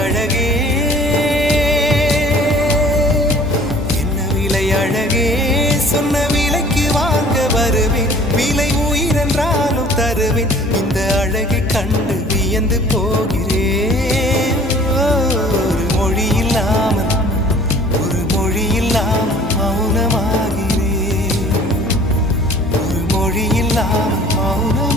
அழகே என்ன விலை அழகே சொன்ன விலைக்கு வாங்க வருவேன் விலை உயிரென்றாலும் தருவேன் இந்த அழகை கண்டு வியந்து போகிறேன் ஒரு மொழி இல்லாமல் மௌனமாகிறேன் ஒரு மொழி இல்லாமல் மௌனம்